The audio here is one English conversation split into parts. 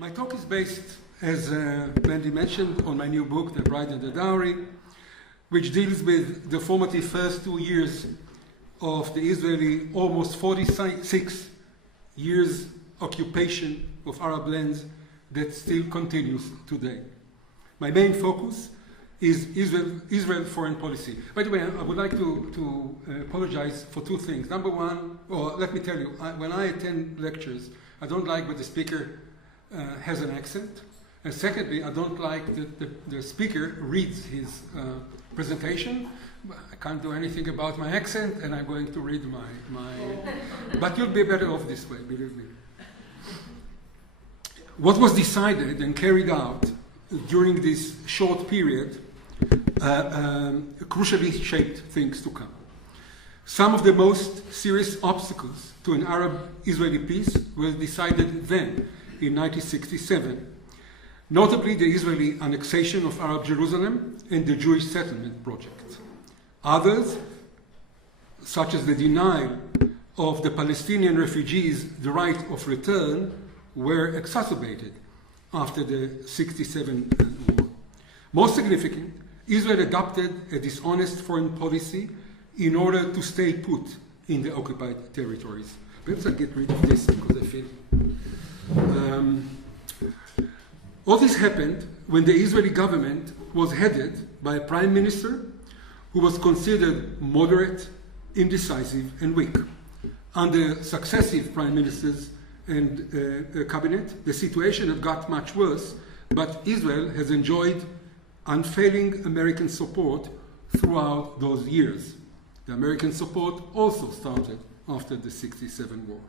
My talk is based, as Mandy mentioned, on my new book, The Bride and the Dowry, which deals with the formative first 2 years of the Israeli almost 46 years occupation of Arab lands that still continues today. My main focus is Israel foreign policy. By the way, I would like to apologize for two things. Number one, or let me tell you, when I attend lectures, I don't like when the speaker has an accent. And secondly, I don't like that the speaker reads his presentation. I can't do anything about my accent, and I'm going to read my but you'll be better off this way, believe me. What was decided and carried out during this short period crucially shaped things to come. Some of the most serious obstacles to an Arab-Israeli peace were decided then, in 1967, notably the Israeli annexation of Arab Jerusalem and the Jewish settlement project. Others, such as the denial of the Palestinian refugees the right of return, were exacerbated after the 1967 war. Most significant, Israel adopted a dishonest foreign policy in order to stay put in the occupied territories. Perhaps I'll get rid of this because I feel... all this happened when the Israeli government was headed by a prime minister who was considered moderate, indecisive, and weak. Under successive prime ministers and cabinet, the situation had got much worse, but Israel has enjoyed unfailing American support throughout those years. The American support also started after the 1967 war.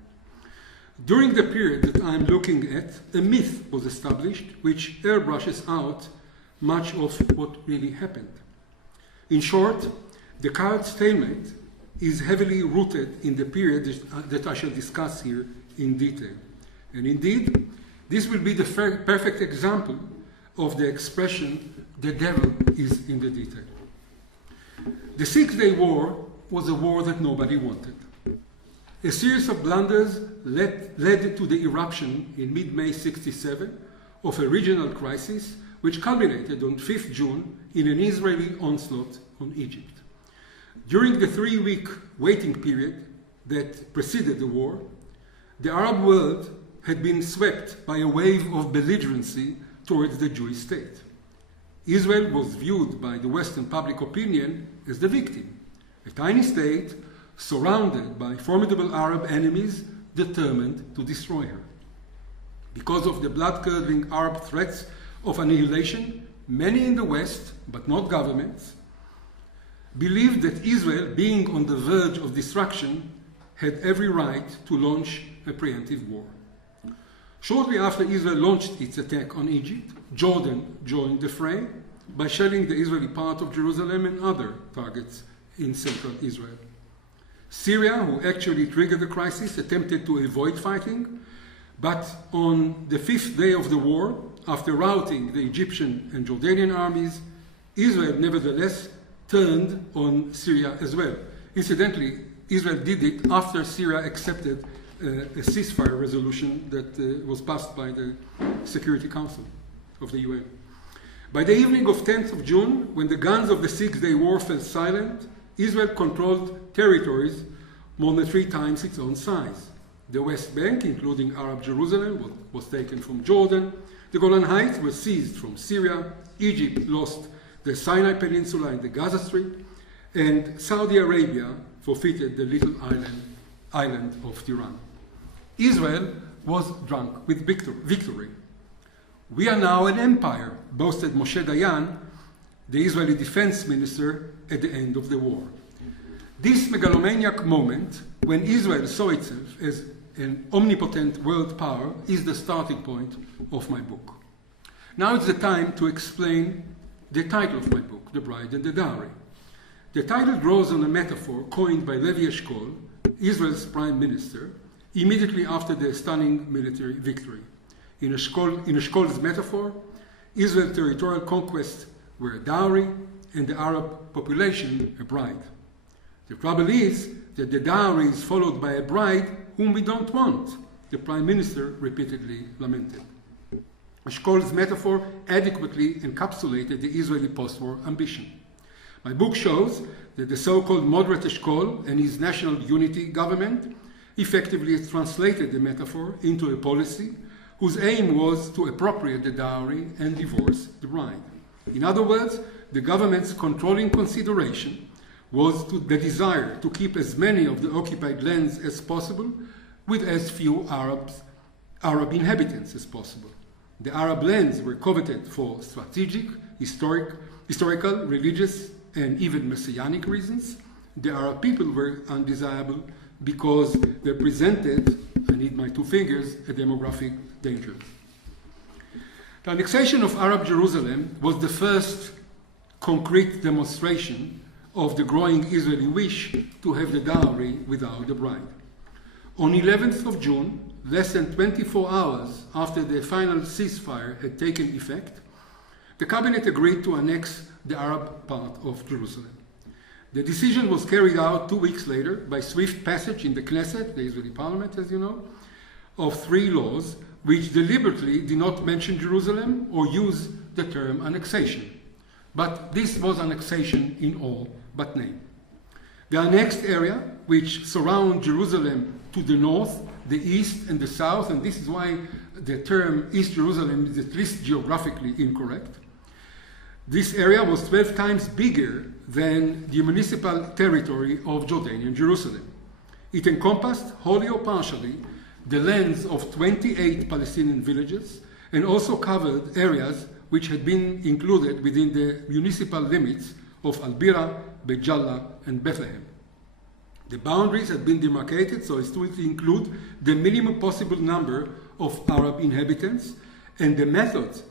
During the period that I'm looking at, a myth was established which airbrushes out much of what really happened. In short, the current statement is heavily rooted in the period that I shall discuss here in detail. And indeed, this will be the perfect example of the expression, the devil is in the detail. The Six-Day War was a war that nobody wanted. A series of blunders led to the eruption in mid-May 1967 of a regional crisis which culminated on 5th June in an Israeli onslaught on Egypt. During the 3-week waiting period that preceded the war, the Arab world had been swept by a wave of belligerency towards the Jewish state. Israel was viewed by the Western public opinion as the victim, a tiny state surrounded by formidable Arab enemies determined to destroy her. Because of the blood-curdling Arab threats of annihilation, many in the West, but not governments, believed that Israel, being on the verge of destruction, had every right to launch a preemptive war. Shortly after Israel launched its attack on Egypt, Jordan joined the fray by shelling the Israeli part of Jerusalem and other targets in central Israel. Syria, who actually triggered the crisis, attempted to avoid fighting, but on the 5th day of the war, after routing the Egyptian and Jordanian armies, Israel nevertheless turned on Syria as well. Incidentally, Israel did it after Syria accepted a ceasefire resolution that was passed by the Security Council of the UN. By the evening of 10th of June, when the guns of the Six-Day War fell silent, Israel controlled territories more than 3 times its own size. The West Bank, including Arab Jerusalem, was taken from Jordan. The Golan Heights were seized from Syria. Egypt lost the Sinai Peninsula and the Gaza Strip. And Saudi Arabia forfeited the little island of Tiran. Israel was drunk with victory. We are now an empire, boasted Moshe Dayan, the Israeli defense minister, at the end of the war. This megalomaniac moment, when Israel saw itself as an omnipotent world power, is the starting point of my book. Now it's the time to explain the title of my book, The Bride and the Dowry. The title draws on a metaphor coined by Levi Eshkol, Israel's prime minister, immediately after the stunning military victory. In Eshkol's metaphor, Israel's territorial conquests were a dowry and the Arab population a bride. The trouble is that the dowry is followed by a bride whom we don't want, the prime minister repeatedly lamented. Eshkol's metaphor adequately encapsulated the Israeli post-war ambition. My book shows that the so-called moderate Eshkol and his national unity government effectively translated the metaphor into a policy whose aim was to appropriate the dowry and divorce the bride. In other words, the government's controlling consideration was the desire to keep as many of the occupied lands as possible with as few Arab inhabitants as possible. The Arab lands were coveted for strategic, historical, religious, and even messianic reasons. The Arab people were undesirable because they presented, I need my two fingers, a demographic danger. The annexation of Arab Jerusalem was the first concrete demonstration of the growing Israeli wish to have the dowry without the bride. On 11th of June, less than 24 hours after the final ceasefire had taken effect, the cabinet agreed to annex the Arab part of Jerusalem. The decision was carried out 2 weeks later by swift passage in the Knesset, the Israeli parliament, as you know, of 3 laws which deliberately did not mention Jerusalem or use the term annexation. But this was annexation in all but name. The annexed area, which surrounds Jerusalem to the north, the east, and the south, and this is why the term East Jerusalem is at least geographically incorrect. This area was 12 times bigger than the municipal territory of Jordanian Jerusalem. It encompassed, wholly or partially, the lands of 28 Palestinian villages and also covered areas which had been included within the municipal limits of Al-Bira, Beit Jalla, and Bethlehem. The boundaries had been demarcated so as to include the minimum possible number of Arab inhabitants, and the method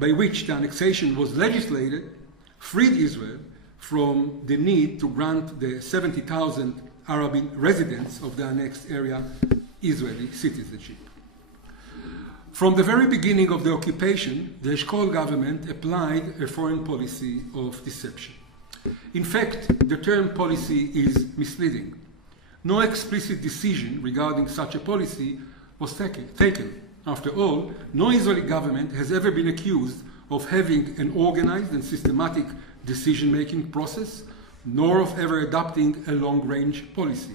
by which the annexation was legislated freed Israel from the need to grant the 70,000 Arab residents of the annexed area Israeli citizenship. From the very beginning of the occupation, the Eshkol government applied a foreign policy of deception. In fact, the term policy is misleading. No explicit decision regarding such a policy was taken. After all, no Israeli government has ever been accused of having an organized and systematic decision-making process, nor of ever adopting a long-range policy.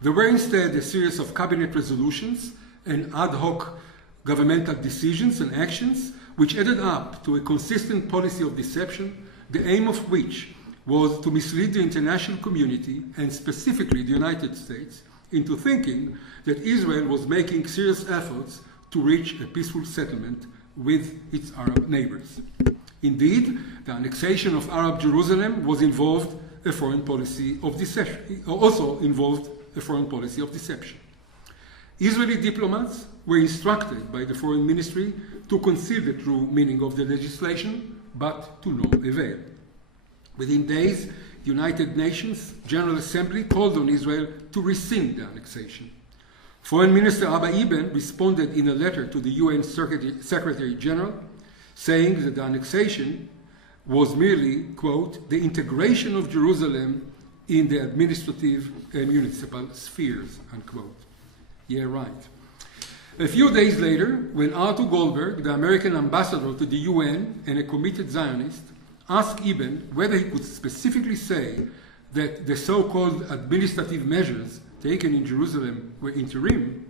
There were instead a series of cabinet resolutions and ad hoc governmental decisions and actions which added up to a consistent policy of deception, the aim of which was to mislead the international community, and specifically the United States, into thinking that Israel was making serious efforts to reach a peaceful settlement with its Arab neighbors. Indeed, the annexation of Arab Jerusalem also involved a foreign policy of deception. Israeli diplomats were instructed by the foreign ministry to conceal the true meaning of the legislation, but to no avail. Within days, the United Nations General Assembly called on Israel to rescind the annexation. Foreign Minister Abba Eban responded in a letter to the UN Secretary General, saying that the annexation was merely, quote, the integration of Jerusalem in the administrative and municipal spheres, unquote. Yeah, right. A few days later, when Arthur Goldberg, the American ambassador to the UN and a committed Zionist, asked Eban whether he could specifically say that the so-called administrative measures taken in Jerusalem were interim,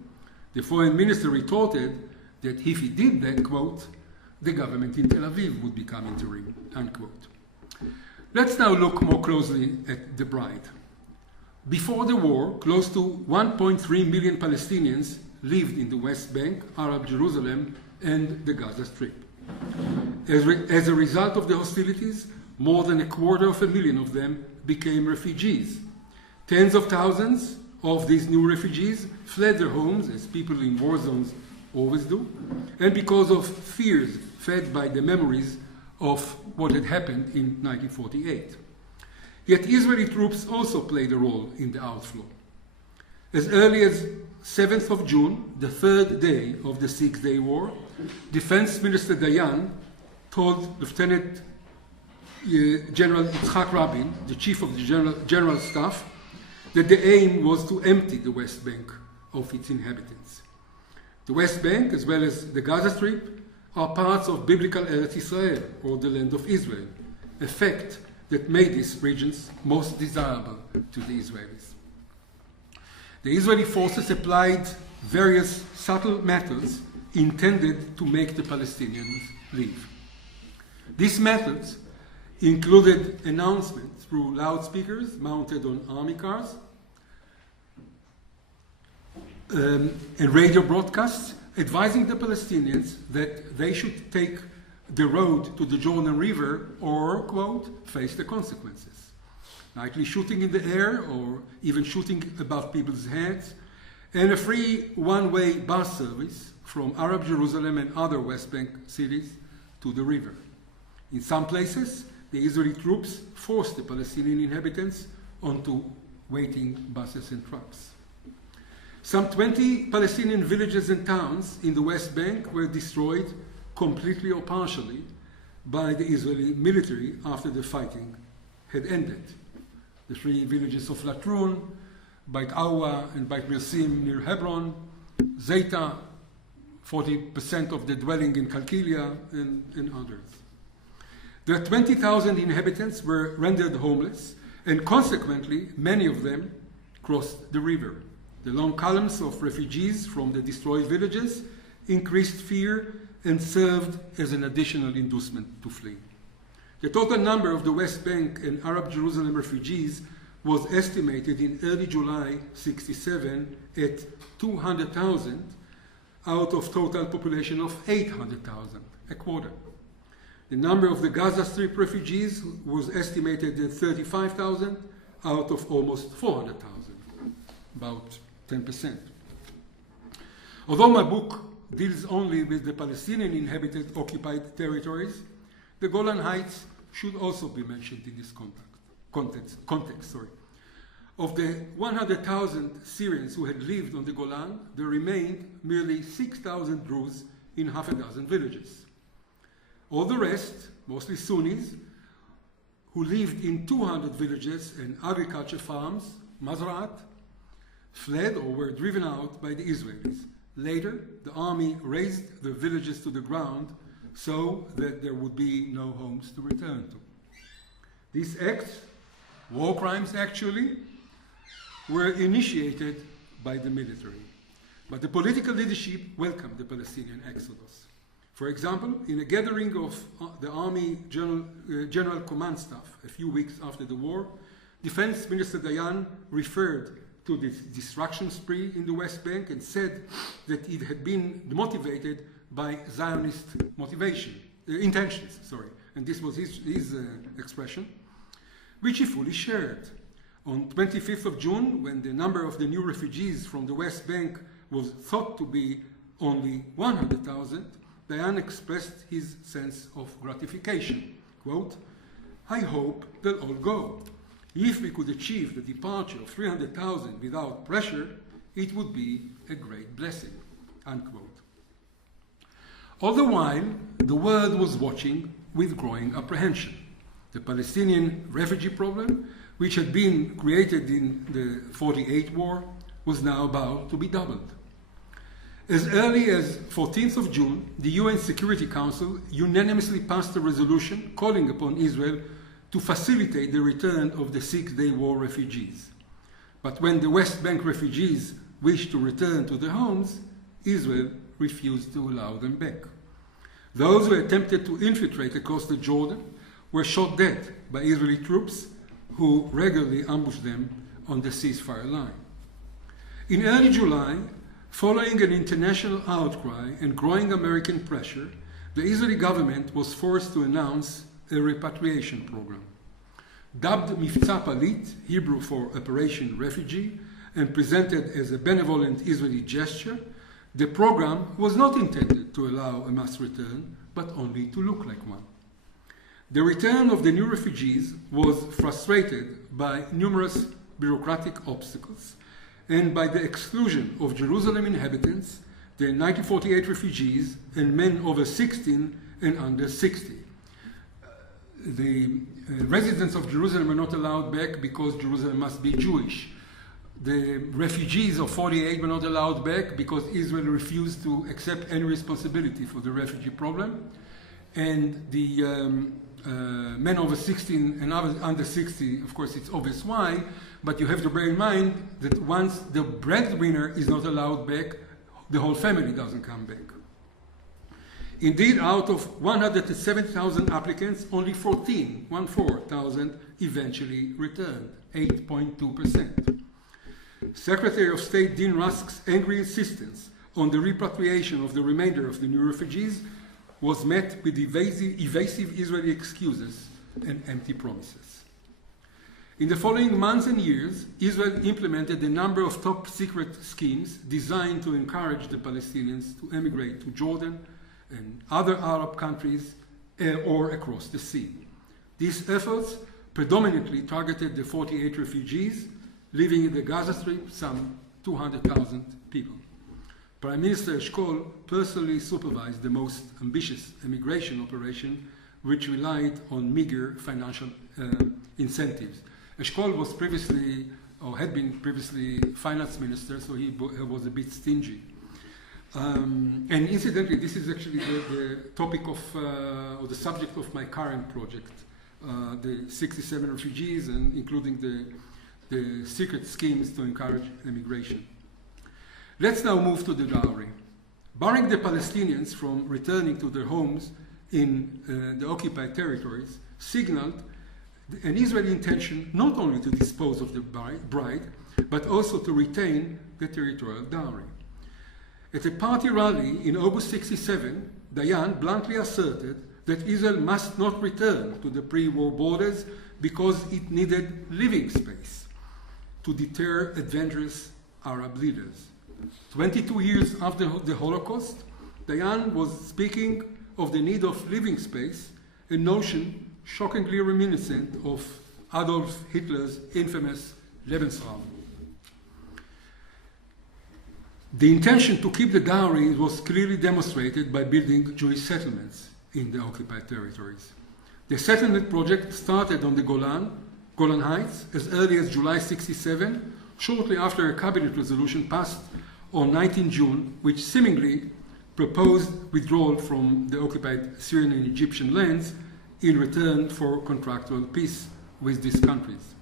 the foreign minister retorted that if he did that, quote, the government in Tel Aviv would become interim, unquote. Let's now look more closely at the bride. Before the war, close to 1.3 million Palestinians lived in the West Bank, Arab Jerusalem, and the Gaza Strip. As a result of the hostilities, more than 250,000 of them became refugees. Tens of thousands of these new refugees fled their homes, as people in war zones always do, and because of fears fed by the memories of what had happened in 1948. Yet Israeli troops also played a role in the outflow. As early as 7th of June, the third day of the Six-Day War, Defense Minister Dayan told Lieutenant General Yitzhak Rabin, the chief of the General Staff, that the aim was to empty the West Bank of its inhabitants. The West Bank, as well as the Gaza Strip, are parts of biblical Eretz Israel, or the land of Israel, a fact that made these regions most desirable to the Israelis. The Israeli forces applied various subtle methods intended to make the Palestinians leave. These methods included announcements through loudspeakers mounted on army cars and radio broadcasts advising the Palestinians that they should take the road to the Jordan River or, quote, face the consequences. Likely shooting in the air or even shooting above people's heads, and a free one-way bus service from Arab Jerusalem and other West Bank cities to the river. In some places, the Israeli troops forced the Palestinian inhabitants onto waiting buses and trucks. Some 20 Palestinian villages and towns in the West Bank were destroyed completely or partially by the Israeli military after the fighting had ended. The 3 villages of Latrun, Beit Awa and Beit Mirsim near Hebron, Zeta, 40% of the dwelling in Kalkilia, and others. The 20,000 inhabitants were rendered homeless, and consequently, many of them crossed the river. The long columns of refugees from the destroyed villages increased fear and served as an additional inducement to flee. The total number of the West Bank and Arab Jerusalem refugees was estimated in early July 1967 at 200,000 out of total population of 800,000, a quarter. The number of the Gaza Strip refugees was estimated at 35,000 out of almost 400,000, about 10%. Although my book deals only with the Palestinian inhabited occupied territories, the Golan Heights should also be mentioned in this context. Of the 100,000 Syrians who had lived on the Golan, there remained merely 6,000 Druze in half a dozen villages. All the rest, mostly Sunnis, who lived in 200 villages and agriculture farms, Mazra'at, fled or were driven out by the Israelis. Later, the army razed the villages to the ground so that there would be no homes to return to. These acts, war crimes actually, were initiated by the military. But the political leadership welcomed the Palestinian exodus. For example, in a gathering of the Army General Command Staff a few weeks after the war, Defense Minister Dayan referred to the destruction spree in the West Bank and said that it had been motivated by Zionist intentions, and this was his expression, which he fully shared. On 25th of June, when the number of the new refugees from the West Bank was thought to be only 100,000, Dayan expressed his sense of gratification. Quote, "I hope they'll all go. If we could achieve the departure of 300,000 without pressure, it would be a great blessing." Unquote. All the while, the world was watching with growing apprehension. The Palestinian refugee problem, which had been created in the 48 war, was now about to be doubled. As early as 14th of June, the UN Security Council unanimously passed a resolution calling upon Israel to facilitate the return of the Six-Day War refugees. But when the West Bank refugees wished to return to their homes, Israel refused to allow them back. Those who attempted to infiltrate across the Jordan were shot dead by Israeli troops who regularly ambushed them on the ceasefire line. In early July, following an international outcry and growing American pressure, the Israeli government was forced to announce a repatriation program. Dubbed Mifza Palit, Hebrew for Operation Refugee, and presented as a benevolent Israeli gesture, the program was not intended to allow a mass return, but only to look like one. The return of the new refugees was frustrated by numerous bureaucratic obstacles and by the exclusion of Jerusalem inhabitants, the 1948 refugees, and men over 16 and under 60. The residents of Jerusalem are not allowed back because Jerusalem must be Jewish. The refugees of 48 were not allowed back because Israel refused to accept any responsibility for the refugee problem. And the men over 16 and under 60, of course, it's obvious why, but you have to bear in mind that once the breadwinner is not allowed back, the whole family doesn't come back. Indeed, out of 170,000 applicants, only 14,000 eventually returned, 8.2%. Secretary of State Dean Rusk's angry insistence on the repatriation of the remainder of the new refugees was met with evasive Israeli excuses and empty promises. In the following months and years, Israel implemented a number of top-secret schemes designed to encourage the Palestinians to emigrate to Jordan and other Arab countries or across the sea. These efforts predominantly targeted the 48 refugees living in the Gaza Strip, some 200,000 people. Prime Minister Eshkol personally supervised the most ambitious immigration operation, which relied on meager financial incentives. Eshkol was previously, or had been previously, finance minister, so he was a bit stingy. And incidentally, this is actually the topic of, or the subject of my current project, the 67 refugees, and including the secret schemes to encourage immigration. Let's now move to the dowry. Barring the Palestinians from returning to their homes in the occupied territories signaled an Israeli intention not only to dispose of the bride, but also to retain the territorial dowry. At a party rally in August 67, Dayan bluntly asserted that Israel must not return to the pre-war borders because it needed living space to deter adventurous Arab leaders. 22 years after the Holocaust, Dayan was speaking of the need of living space, a notion shockingly reminiscent of Adolf Hitler's infamous Lebensraum. The intention to keep the dowry was clearly demonstrated by building Jewish settlements in the occupied territories. The settlement project started on the Golan Heights as early as July 67, shortly after a cabinet resolution passed on 19 June, which seemingly proposed withdrawal from the occupied Syrian and Egyptian lands in return for contractual peace with these countries.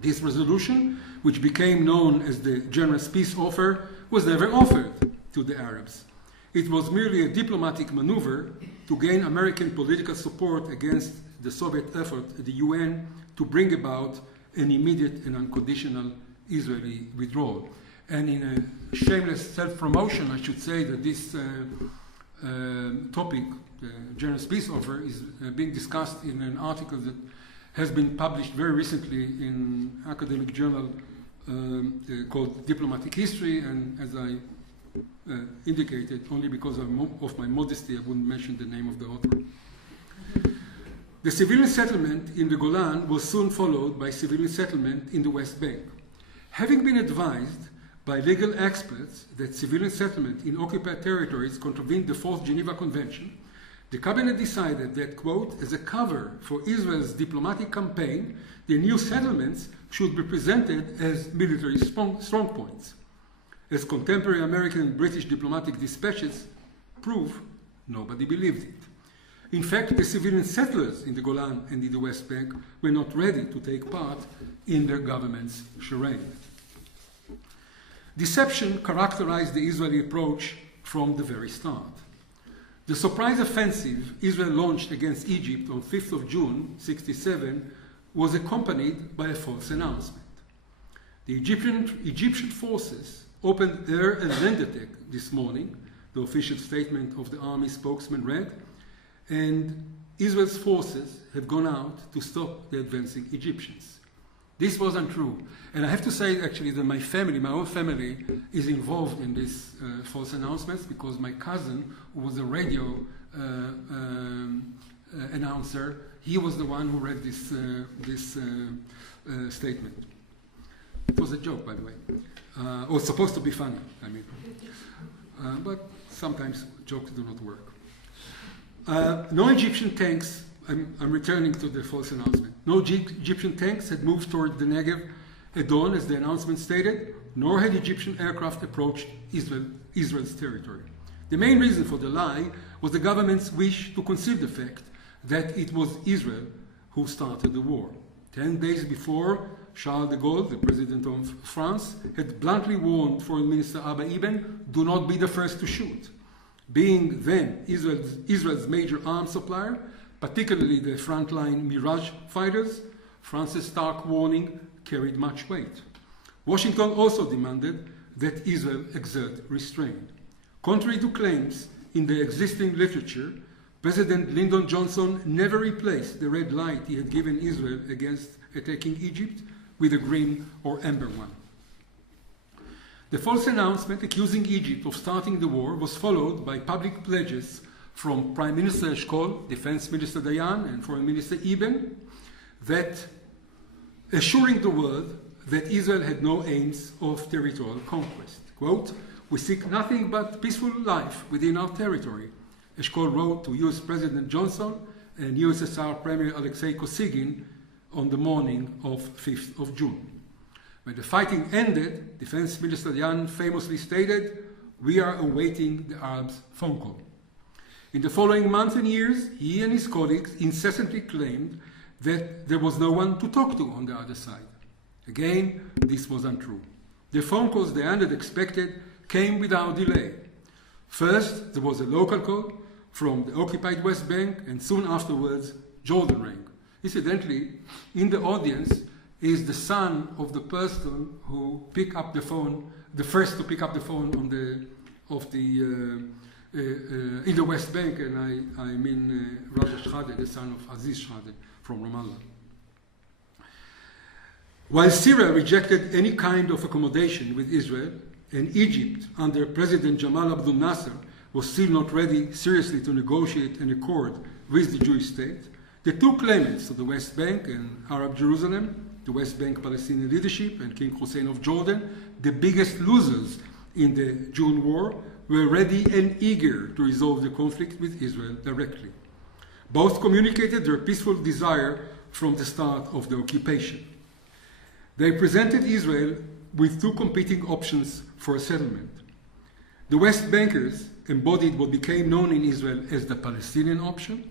This resolution, which became known as the Generous Peace Offer, was never offered to the Arabs. It was merely a diplomatic maneuver to gain American political support against the Soviet effort at the UN to bring about an immediate and unconditional Israeli withdrawal. And in a shameless self-promotion, I should say that this topic, the Generous Peace Offer, is being discussed in an article that has been published very recently in academic journal called Diplomatic History, and as I indicated, only because of my modesty, I wouldn't mention the name of the author. The civilian settlement in the Golan was soon followed by civilian settlement in the West Bank. Having been advised by legal experts that civilian settlement in occupied territories contravened the Fourth Geneva Convention, the cabinet decided that, quote, as a cover for Israel's diplomatic campaign, the new settlements should be presented as military strongpoints. As contemporary American and British diplomatic dispatches prove, nobody believed it. In fact, the civilian settlers in the Golan and in the West Bank were not ready to take part in their government's charade. Deception characterized the Israeli approach from the very start. The surprise offensive Israel launched against Egypt on 5th of June, 1967, was accompanied by a false announcement. The Egyptian forces opened air and land attack this morning, the official statement of the army spokesman read, and Israel's forces have gone out to stop the advancing Egyptians. This was untrue. And I have to say, actually, that my own family, is involved in these false announcements because my cousin, who was a radio announcer, he was the one who read this statement. It was a joke, by the way. It was supposed to be funny, I mean. But sometimes jokes do not work. No Egyptian tanks, I'm returning to the false announcement. No Egyptian tanks had moved toward the Negev At dawn, as the announcement stated, nor had Egyptian aircraft approached Israel's territory. The main reason for the lie was the government's wish to conceal the fact that it was Israel who started the war. 10 days before, Charles de Gaulle, the president of France, had bluntly warned Foreign Minister Abba Eban, do not be the first to shoot. Being then Israel's major arms supplier, particularly the frontline Mirage fighters, France's stark warning carried much weight. Washington also demanded that Israel exert restraint. Contrary to claims in the existing literature, President Lyndon Johnson never replaced the red light he had given Israel against attacking Egypt with a green or amber one. The false announcement accusing Egypt of starting the war was followed by public pledges from Prime Minister Eshkol, Defense Minister Dayan, and Foreign Minister Eben, that assuring the world that Israel had no aims of territorial conquest. Quote, "We seek nothing but peaceful life within our territory," Eshkol wrote to US President Johnson and USSR Premier Alexei Kosygin on the morning of 5th of June. When the fighting ended, Defense Minister Dayan famously stated, "We are awaiting the Arabs' phone call." In the following months and years, he and his colleagues incessantly claimed that there was no one to talk to on the other side. Again, this was untrue. The phone calls Dayan had expected came without delay. First, there was a local call from the occupied West Bank, and soon afterwards, Jordan rang. Incidentally, in the audience is the son of the person who picked up the phone, the first to pick up the phone on in the West Bank, and I mean Raja Shehadeh, the son of Aziz Shehadeh from Ramallah. While Syria rejected any kind of accommodation with Israel, and Egypt, under President Jamal Abdel Nasser, was still not ready seriously to negotiate an accord with the Jewish state, the two claimants of the West Bank and Arab Jerusalem, the West Bank Palestinian leadership and King Hussein of Jordan, the biggest losers in the June war, were ready and eager to resolve the conflict with Israel directly. Both communicated their peaceful desire from the start of the occupation. They presented Israel with two competing options for a settlement. The West Bankers embodied what became known in Israel as the Palestinian option,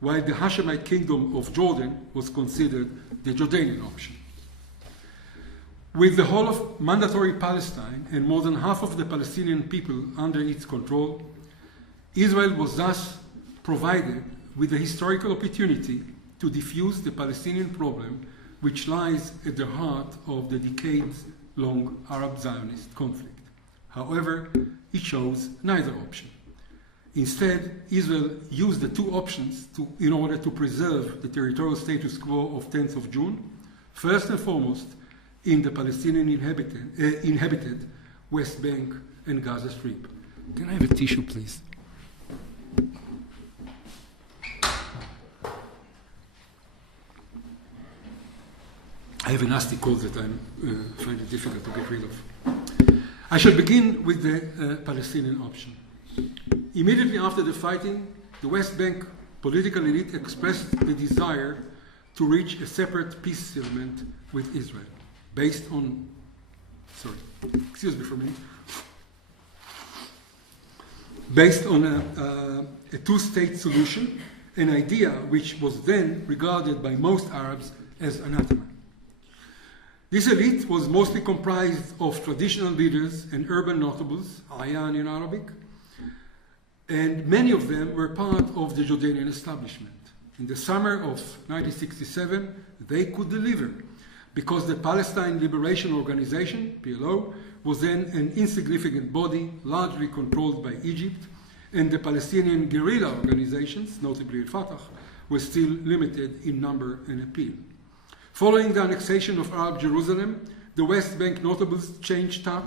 while the Hashemite kingdom of Jordan was considered the Jordanian option. With the whole of mandatory Palestine and more than half of the Palestinian people under its control, Israel was thus provided with the historical opportunity to defuse the Palestinian problem, which lies at the heart of the decades-long Arab-Zionist conflict. However, it chose neither option. Instead, Israel used the two options in order to preserve the territorial status quo of 10th of June, first and foremost in the Palestinian inhabited West Bank and Gaza Strip. Can I have a tissue, please? I have a nasty cold that I find it difficult to get rid of. I shall begin with the Palestinian option. Immediately after the fighting, the West Bank political elite expressed the desire to reach a separate peace settlement with Israel, based on, based on a two-state solution, an idea which was then regarded by most Arabs as anathema. This elite was mostly comprised of traditional leaders and urban notables, ayan in Arabic, and many of them were part of the Jordanian establishment. In the summer of 1967, they could deliver, because the Palestine Liberation Organization, PLO, was then an insignificant body, largely controlled by Egypt, and the Palestinian guerrilla organizations, notably Al-Fatah, were still limited in number and appeal. Following the annexation of Arab Jerusalem, the West Bank notables changed tack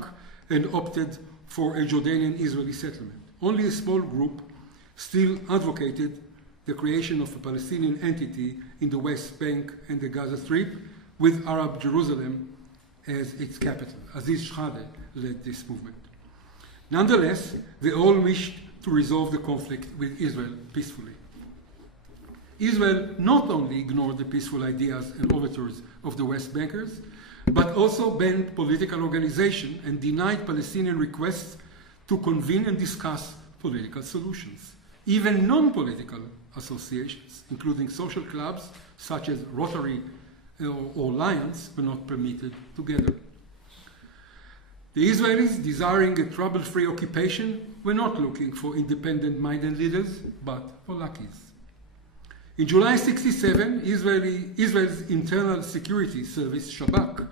and opted for a Jordanian-Israeli settlement. Only a small group still advocated the creation of a Palestinian entity in the West Bank and the Gaza Strip, with Arab Jerusalem as its capital. Aziz Shehadeh led this movement. Nonetheless, they all wished to resolve the conflict with Israel peacefully. Israel not only ignored the peaceful ideas and overtures of the West Bankers, but also banned political organization and denied Palestinian requests to convene and discuss political solutions. Even non-political associations, including social clubs such as Rotary or Lions, were not permitted together. The Israelis, desiring a trouble-free occupation, were not looking for independent-minded leaders, but for lackeys. In July 1967, Israel's Internal Security Service, Shabak,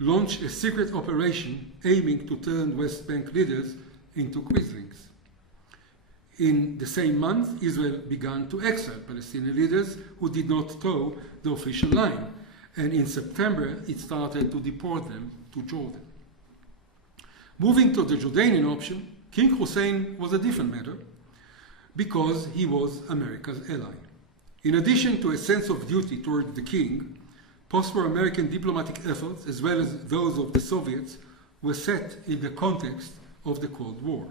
launched a secret operation aiming to turn West Bank leaders into quislings. In the same month, Israel began to exile Palestinian leaders who did not toe the official line, and in September, it started to deport them to Jordan. Moving to the Jordanian option, King Hussein was a different matter because he was America's ally. In addition to a sense of duty toward the king, post-war American diplomatic efforts, as well as those of the Soviets, were set in the context of the Cold War.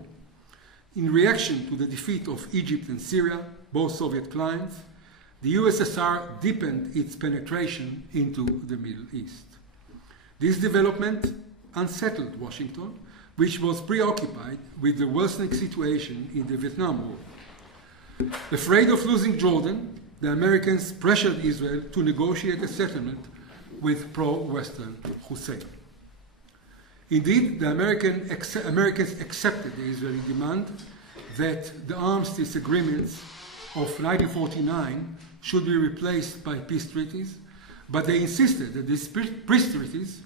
In reaction to the defeat of Egypt and Syria, both Soviet clients, the USSR deepened its penetration into the Middle East. This development unsettled Washington, which was preoccupied with the worsening situation in the Vietnam War. Afraid of losing Jordan, the Americans pressured Israel to negotiate a settlement with pro-Western Hussein. Indeed, the Americans accepted the Israeli demand that the armistice agreements of 1949 should be replaced by peace treaties, but they insisted that these peace treaties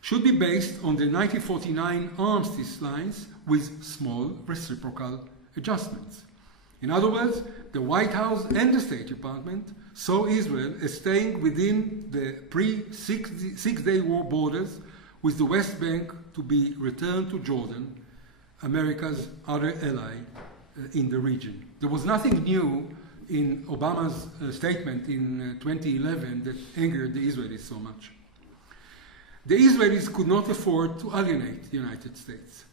should be based on the 1949 armistice lines with small reciprocal adjustments. In other words, the White House and the State Department saw Israel as staying within the pre-Six-Day War borders, with the West Bank to be returned to Jordan, America's other ally in the region. There was nothing new in Obama's statement in 2011 that angered the Israelis so much. The Israelis could not afford to alienate the United States.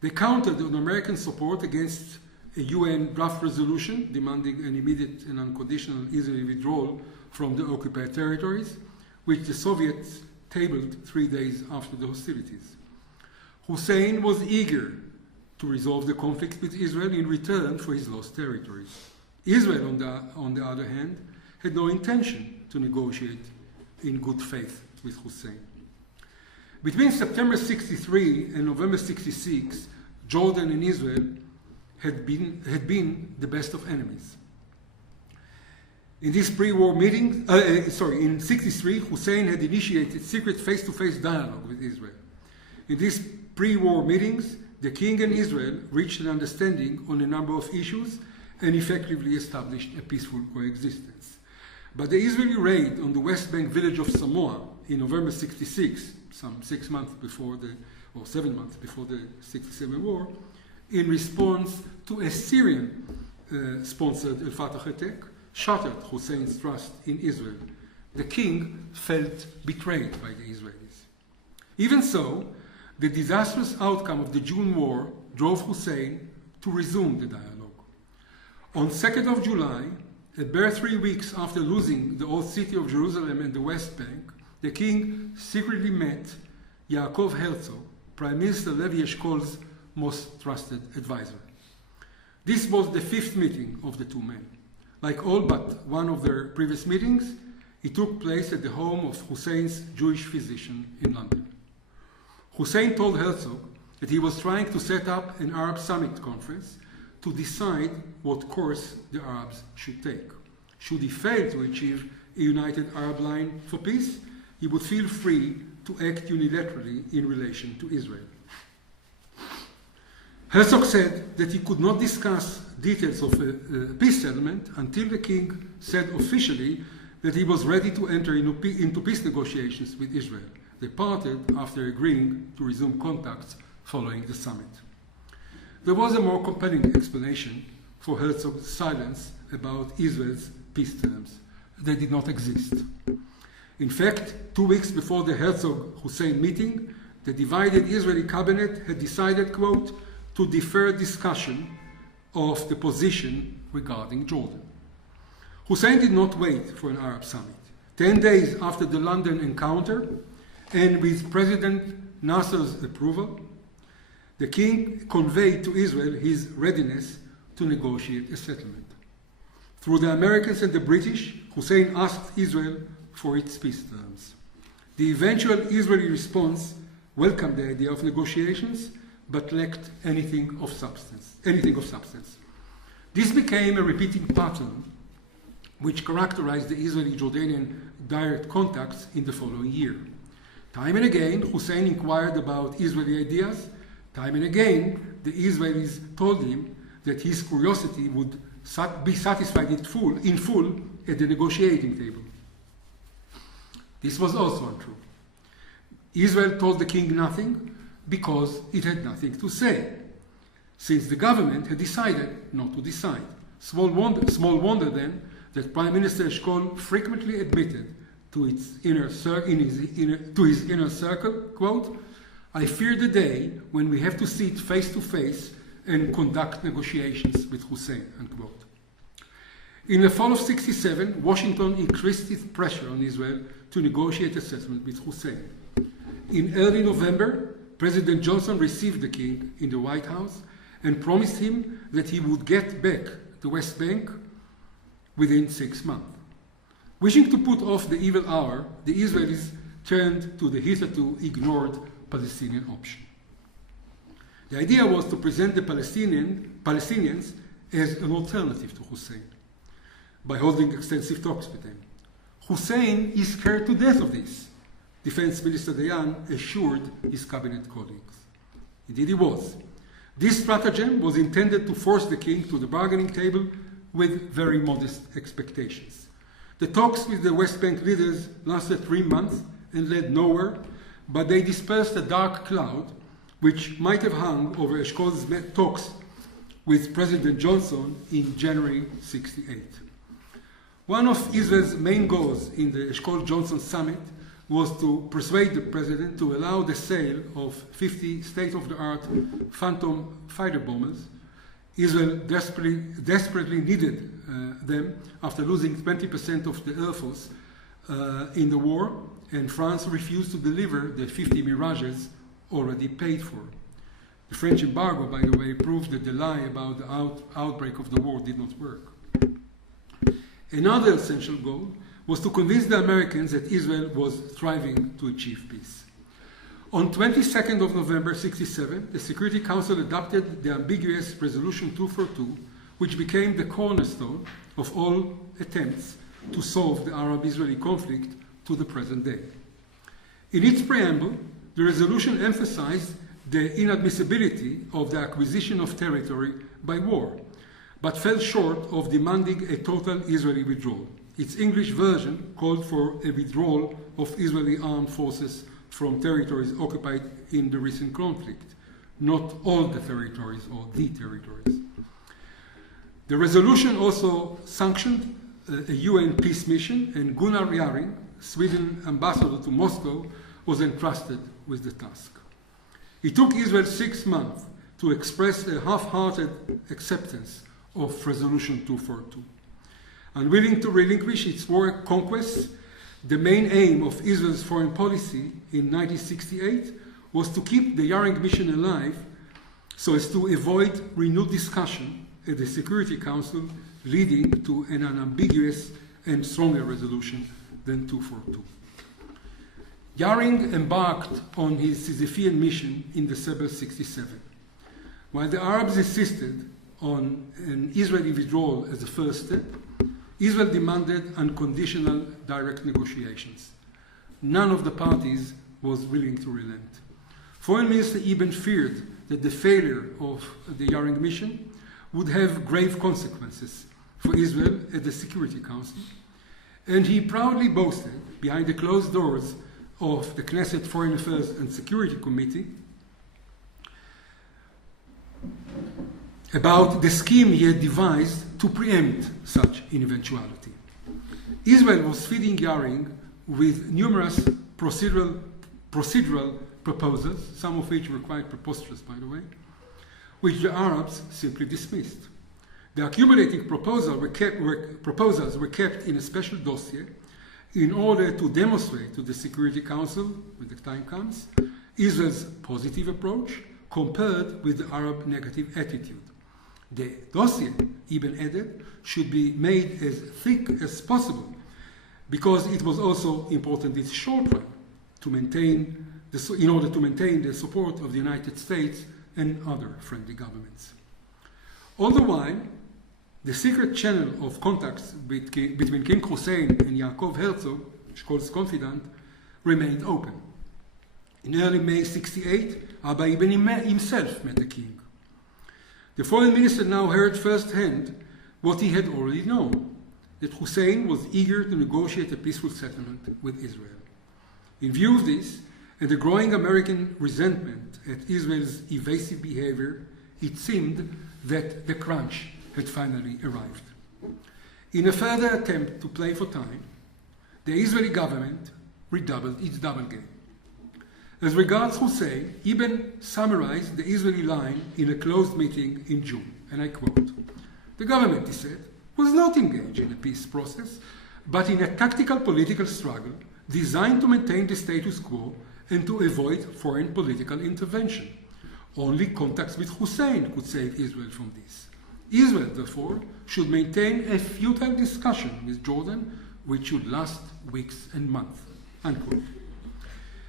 They counted on American support against a UN draft resolution demanding an immediate and unconditional Israeli withdrawal from the occupied territories, which the Soviets tabled 3 days after the hostilities. Hussein was eager to resolve the conflict with Israel in return for his lost territories. Israel, on the other hand, had no intention to negotiate in good faith with Hussein. Between September 1963 and November 1966, Jordan and Israel had been the best of enemies. In this pre-war meeting, in 1963, Hussein had initiated secret face-to-face dialogue with Israel. In these pre-war meetings, the king and Israel reached an understanding on a number of issues and effectively established a peaceful coexistence. But the Israeli raid on the West Bank village of Samoa in November 1966, some 7 months before the 1967 war, in response to a Syrian-sponsored al-Fatah attack, shattered Hussein's trust in Israel. The king felt betrayed by the Israelis. Even so, the disastrous outcome of the June war drove Hussein to resume the dialogue. On 2nd of July, a bare 3 weeks after losing the old city of Jerusalem and the West Bank, the king secretly met Yaakov Herzog, Prime Minister Levi Eshkol's most trusted advisor. This was the 5th meeting of the two men. Like all but one of their previous meetings, it took place at the home of Hussein's Jewish physician in London. Hussein told Herzog that he was trying to set up an Arab Summit conference to decide what course the Arabs should take. Should he fail to achieve a united Arab line for peace, he would feel free to act unilaterally in relation to Israel. Herzog said that he could not discuss details of a peace settlement until the king said officially that he was ready to enter into peace negotiations with Israel. They parted after agreeing to resume contacts following the summit. There was a more compelling explanation for Herzog's silence about Israel's peace terms. They did not exist. In fact, 2 weeks before the Herzog-Hussein meeting, the divided Israeli cabinet had decided, quote, to defer discussion of the position regarding Jordan. Hussein did not wait for an Arab summit. 10 days after the London encounter, and with President Nasser's approval, the king conveyed to Israel his readiness to negotiate a settlement. Through the Americans and the British, Hussein asked Israel for its peace terms. The eventual Israeli response welcomed the idea of negotiations, but lacked anything of substance. This became a repeating pattern which characterized the Israeli-Jordanian direct contacts in the following year. Time and again, Hussein inquired about Israeli ideas. Time and again, the Israelis told him that his curiosity would be satisfied in full at the negotiating table. This was also untrue. Israel told the king nothing because it had nothing to say, since the government had decided not to decide. Small wonder then that Prime Minister Eshkol frequently admitted to his inner circle, quote, "I fear the day when we have to sit face to face and conduct negotiations with Hussein," unquote. In the fall of '67, Washington increased its pressure on Israel to negotiate a settlement with Hussein. In early November, President Johnson received the king in the White House and promised him that he would get back the West Bank within 6 months. Wishing to put off the evil hour, the Israelis turned to the hitherto ignored Palestinian option. The idea was to present the Palestinians as an alternative to Hussein by holding extensive talks with them. Hussein is scared to death of this, Defense Minister Dayan assured his cabinet colleagues. Indeed he was. This stratagem was intended to force the king to the bargaining table with very modest expectations. The talks with the West Bank leaders lasted 3 months and led nowhere, but they dispersed a dark cloud which might have hung over Eshkol's talks with President Johnson in January '68. One of Israel's main goals in the Eshkol-Johnson summit was to persuade the president to allow the sale of 50 state-of-the-art Phantom fighter bombers. Israel desperately needed them after losing 20% of the Air Force in the war, and France refused to deliver the 50 Mirages already paid for. The French embargo, by the way, proved that the lie about the outbreak of the war did not work. Another essential goal was to convince the Americans that Israel was striving to achieve peace. On 22nd of November '67, the Security Council adopted the ambiguous Resolution 242, which became the cornerstone of all attempts to solve the Arab-Israeli conflict to the present day. In its preamble, the resolution emphasized the inadmissibility of the acquisition of territory by war, but fell short of demanding a total Israeli withdrawal. Its English version called for a withdrawal of Israeli armed forces from territories occupied in the recent conflict, not all the territories or the territories. The resolution also sanctioned a UN peace mission, and Gunnar Jarring, Sweden ambassador to Moscow, was entrusted with the task. It took Israel 6 months to express a half-hearted acceptance of Resolution 242. Unwilling to relinquish its war conquests, the main aim of Israel's foreign policy in 1968 was to keep the Jarring mission alive so as to avoid renewed discussion at the Security Council, leading to an unambiguous and stronger resolution than 242. Jarring embarked on his Sisyphean mission in December '67. While the Arabs insisted on an Israeli withdrawal as a first step, Israel demanded unconditional direct negotiations. None of the parties was willing to relent. Foreign Minister Eben feared that the failure of the Jarring mission would have grave consequences for Israel at the Security Council, and he proudly boasted behind the closed doors of the Knesset Foreign Affairs and Security Committee about the scheme he had devised to preempt such an eventuality. Israel was feeding Jarring with numerous procedural proposals, some of which were quite preposterous, by the way, which the Arabs simply dismissed. The accumulating proposals were kept in a special dossier in order to demonstrate to the Security Council, when the time comes, Israel's positive approach compared with the Arab negative attitude. The dossier, Ibn added, should be made as thick as possible because it was also important in the short run to maintain in order to maintain the support of the United States and other friendly governments. All the while, the secret channel of contacts between King Hussein and Yaakov Herzog, Shkol's confidant, remained open. In early May 1968, Abba Ibn himself met the king. The foreign minister now heard firsthand what he had already known, that Hussein was eager to negotiate a peaceful settlement with Israel. In view of this, and the growing American resentment at Israel's evasive behavior, it seemed that the crunch had finally arrived. In a further attempt to play for time, the Israeli government redoubled its double game. As regards Hussein, Ibn summarized the Israeli line in a closed meeting in June, and I quote, "The government," he said, "was not engaged in a peace process, but in a tactical political struggle designed to maintain the status quo and to avoid foreign political intervention. Only contacts with Hussein could save Israel from this. Israel, therefore, should maintain a futile discussion with Jordan, which should last weeks and months." Unquote.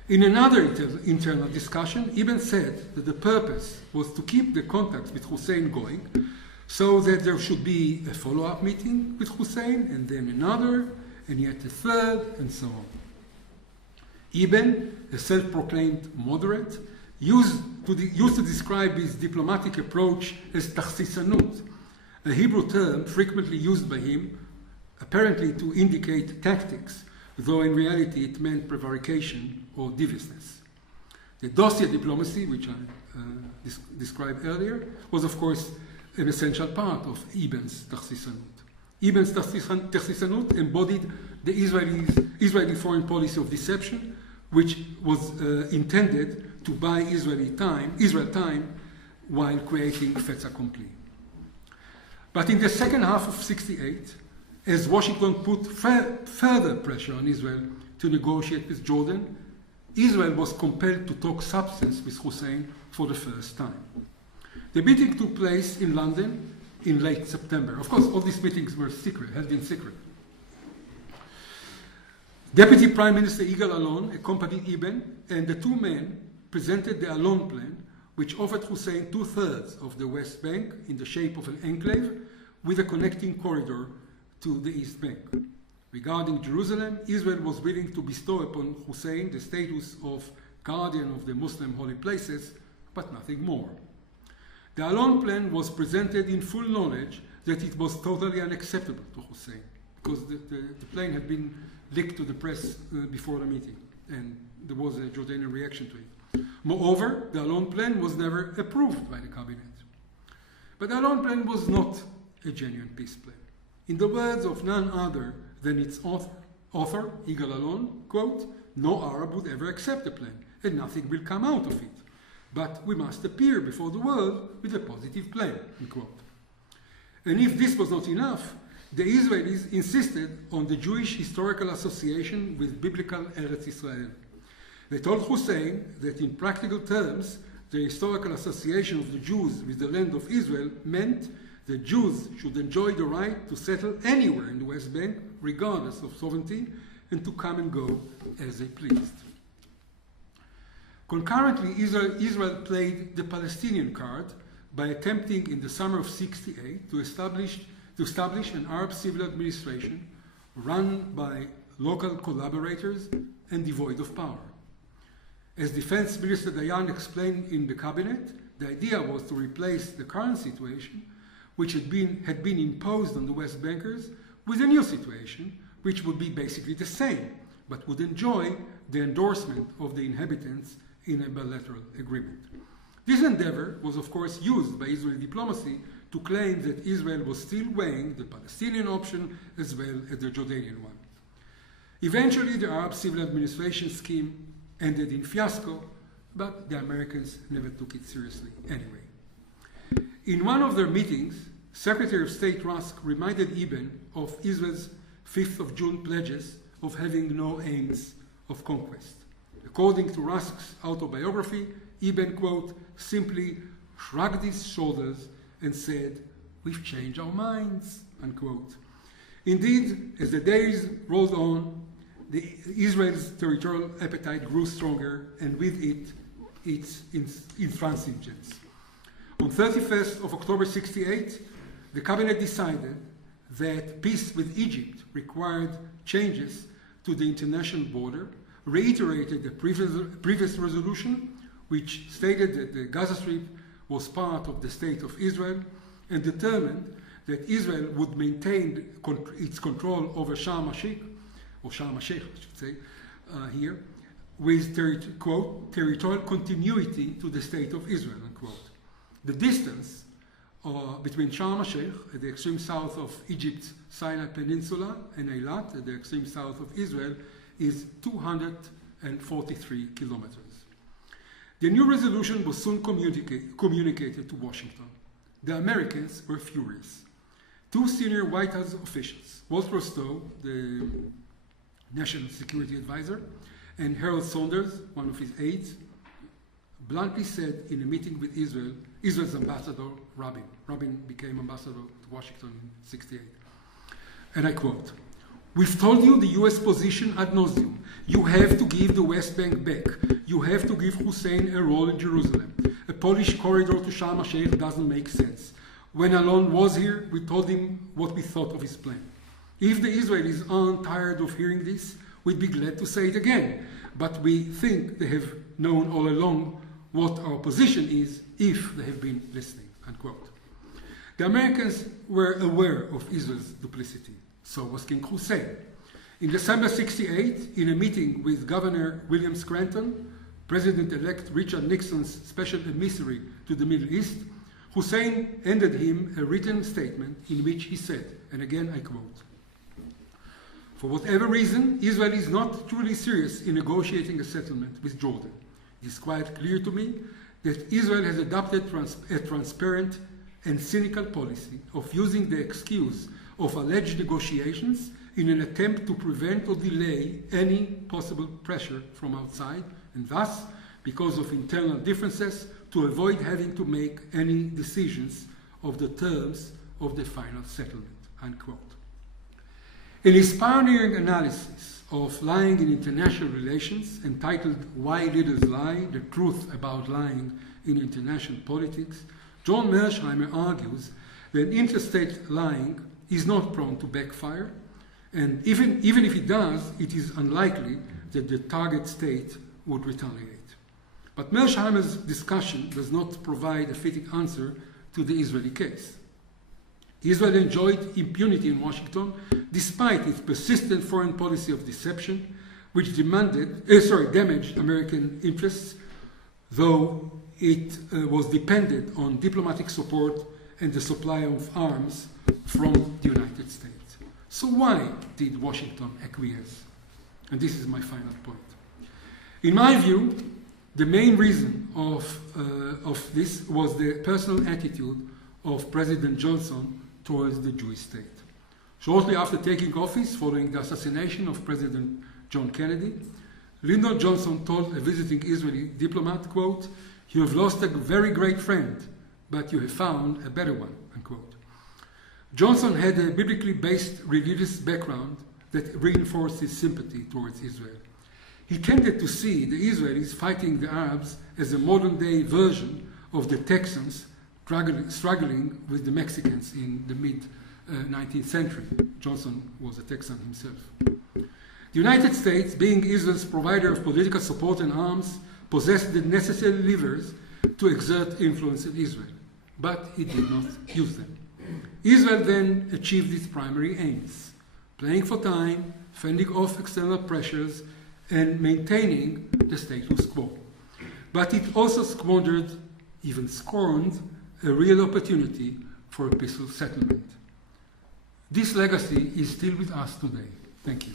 In another internal discussion, Ibn said that the purpose was to keep the contacts with Hussein going so that there should be a follow-up meeting with Hussein, and then another, and yet a third, and so on. Ibn, a self-proclaimed moderate, used to describe his diplomatic approach as takhsisanut, a Hebrew term frequently used by him, apparently to indicate tactics, though in reality it meant prevarication or deviousness. The dossier diplomacy, which I described earlier, was of course an essential part of Ibn's takhsisanut. Ibn's takhsisanut embodied the Israeli foreign policy of deception, which was intended to buy Israel time while creating fait accompli. But in the second half of 1968, as Washington put further pressure on Israel to negotiate with Jordan, Israel was compelled to talk substance with Hussein for the first time. The meeting took place in London in late September. Of course, all these meetings were secret, held in secret. Deputy Prime Minister Yigal Allon accompanied Ibn, and the two men presented the Allon plan, which offered Hussein 2/3 of the West Bank in the shape of an enclave with a connecting corridor to the East Bank. Regarding Jerusalem, Israel was willing to bestow upon Hussein the status of guardian of the Muslim holy places, but nothing more. The Allon plan was presented in full knowledge that it was totally unacceptable to Hussein, because the plan had been leaked to the press before the meeting, and there was a Jordanian reaction to it. Moreover, the Allon plan was never approved by the cabinet. But the Allon plan was not a genuine peace plan. In the words of none other than its author, Yigal Allon, quote, "No Arab would ever accept the plan, and nothing will come out of it. But we must appear before the world with a positive plan," unquote. And if this was not enough, the Israelis insisted on the Jewish historical association with biblical Eretz Israel. They told Hussein that in practical terms, the historical association of the Jews with the land of Israel meant that Jews should enjoy the right to settle anywhere in the West Bank, regardless of sovereignty, and to come and go as they pleased. Concurrently, Israel played the Palestinian card by attempting in the summer of 1968 to establish an Arab civil administration run by local collaborators and devoid of power. As Defense Minister Dayan explained in the cabinet, the idea was to replace the current situation, which had been imposed on the West Bankers, with a new situation, which would be basically the same, but would enjoy the endorsement of the inhabitants in a bilateral agreement. This endeavor was, of course, used by Israeli diplomacy to claim that Israel was still weighing the Palestinian option as well as the Jordanian one. Eventually, the Arab civil administration scheme ended in fiasco, but the Americans never took it seriously anyway. In one of their meetings, Secretary of State Rusk reminded Ibn of Israel's 5th of June pledges of having no aims of conquest. According to Rusk's autobiography, Ibn, quote, simply shrugged his shoulders and said, "We've changed our minds," unquote. Indeed, as the days rolled on, Israel's territorial appetite grew stronger, and with it, its intransigence. On 31st of October 1968, the cabinet decided that peace with Egypt required changes to the international border, reiterated the previous resolution, which stated that the Gaza Strip was part of the State of Israel, and determined that Israel would maintain its control over Sharm el-Sheikh, or Sharm el-Sheikh, I should say, here, with, quote, territorial continuity to the State of Israel, unquote. The distance between Sharm el-Sheikh at the extreme south of Egypt's Sinai Peninsula and Eilat at the extreme south of Israel is 243 kilometers. The new resolution was soon communicated to Washington. The Americans were furious. Two senior White House officials, Walter Stowe, the National Security Advisor, and Harold Saunders, one of his aides, bluntly said in a meeting with Israel's ambassador, Rabin. Rabin became ambassador to Washington in 1968. And I quote, "We've told you the US position ad nauseum. You have to give the West Bank back. You have to give Hussein a role in Jerusalem. A Polish corridor to Sharm el-Sheikh doesn't make sense. When Alon was here, we told him what we thought of his plan. If the Israelis aren't tired of hearing this, we'd be glad to say it again. But we think they have known all along what our position is if they have been listening," unquote. The Americans were aware of Israel's duplicity. So was King Hussein. In December 1968, in a meeting with Governor William Scranton, President-elect Richard Nixon's special emissary to the Middle East, Hussein handed him a written statement in which he said, and again I quote, "For whatever reason, Israel is not truly serious in negotiating a settlement with Jordan. It is quite clear to me that Israel has adopted a transparent and cynical policy of using the excuse of alleged negotiations in an attempt to prevent or delay any possible pressure from outside, and thus, because of internal differences, to avoid having to make any decisions of the terms of the final settlement," unquote. In his pioneering analysis of lying in international relations, entitled "Why Leaders Lie, the Truth About Lying in International Politics," John Mearsheimer argues that interstate lying is not prone to backfire, and even if it does, it is unlikely that the target state would retaliate. But Mearsheimer's discussion does not provide a fitting answer to the Israeli case. Israel enjoyed impunity in Washington despite its persistent foreign policy of deception, which damaged American interests, though it was dependent on diplomatic support and the supply of arms from the United States. So why did Washington acquiesce? And this is my final point. In my view, the main reason of this was the personal attitude of President Johnson towards the Jewish state. Shortly after taking office, following the assassination of President John Kennedy, Lyndon Johnson told a visiting Israeli diplomat, quote, "You have lost a very great friend, but you have found a better one," unquote. Johnson had a biblically based religious background that reinforced his sympathy towards Israel. He tended to see the Israelis fighting the Arabs as a modern-day version of the Texans struggling with the Mexicans in the mid-19th century. Johnson was a Texan himself. The United States, being Israel's provider of political support and arms, possessed the necessary levers to exert influence in Israel, but it did not use them. Israel then achieved its primary aims, playing for time, fending off external pressures, and maintaining the status quo. But it also squandered, even scorned, a real opportunity for a peaceful settlement. This legacy is still with us today. Thank you.